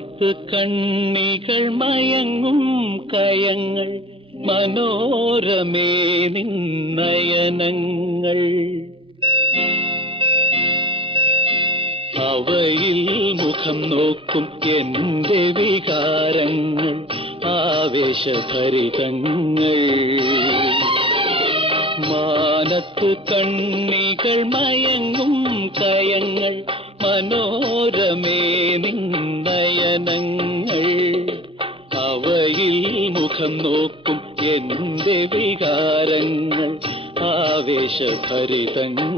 മാനത്ത് കണ്ണികൾ മയങ്ങും കയങ്ങൾ മനോരമേ നിന്നയനങ്ങൾ അവയിൽ മുഖം നോക്കും എന്റെ വികാരങ്ങൾ ആവേശഭരിതങ്ങൾ മാനത്ത് കണ്ണികൾ മയങ്ങും കയങ്ങൾ മനോരമേ നിന്നയനങ്ങൾ അവയിൽ മുഖം നോക്കും എന്റെ വികാരങ്ങൾ ആവേശഭരിതങ്ങൾ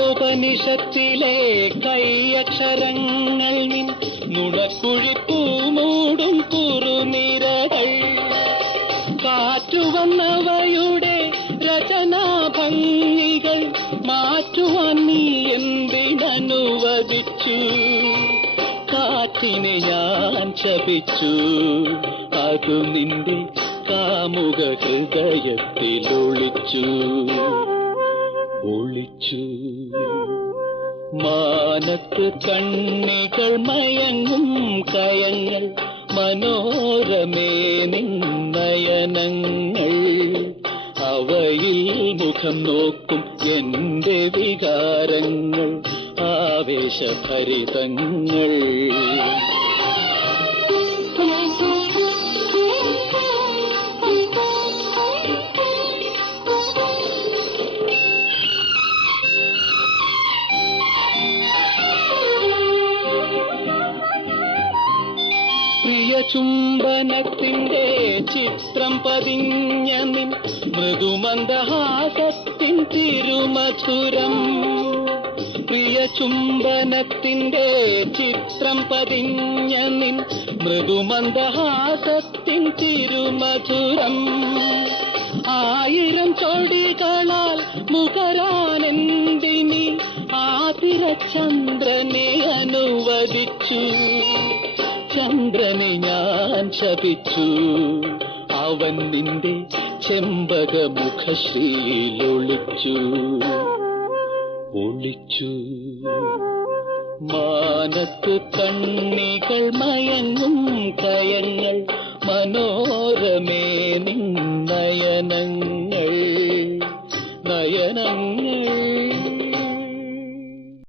പ്രണയോപനിഷത്തിലെ കൈയക്ഷരങ്ങൾ നിൻ നുണക്കുഴിപ്പൂ മൂടും കുറുനിരകൾ കാറ്റുവന്നവയുടെ രചനാഭംഗികൾ മാറ്റുവാൻ നീ എന്തിനനുവദിച്ചു കാറ്റിനെ ഞാൻ ശപിച്ചു അതു നിന്റെ കാമുക ഹൃദയത്തിലൊളിച്ചു ഒളിച്ചു മാനത്ത് കണ്ണികൾ മയങ്ങും കയങ്ങൾ മനോരമേ നിന്നയനങ്ങൾ അവയിൽ മുഖം നോക്കും എന്റെ വികാരങ്ങൾ ആവേശഭരിതങ്ങൾ ചുംബനത്തിന്റെ ചിത്രം പതിഞ്ഞ നിൻ മൃദുമന്ദഹാസത്തിൻ തിരുമധുരം പ്രിയ ചുംബനത്തിന്റെ ചിത്രം പതിഞ്ഞ നിൻ മൃദുമന്ദഹാസത്തിൻ തിരുമധുരം ആയിരം ചോടികളാൽ മുഖരാനെന്തിനി ആതിരചന്ദ്രനെ അനുവദിച്ചു ചന്ദ്രനെ ഞാൻ ശപിച്ചു അവൻ നിന്റെ ചെമ്പക മുഖശ്രീയിലൊളിച്ചു ഒളിച്ചു മാനത്ത് കണ്ണികൾ മയങ്ങും കയങ്ങൾ മനോരമേ നിൻ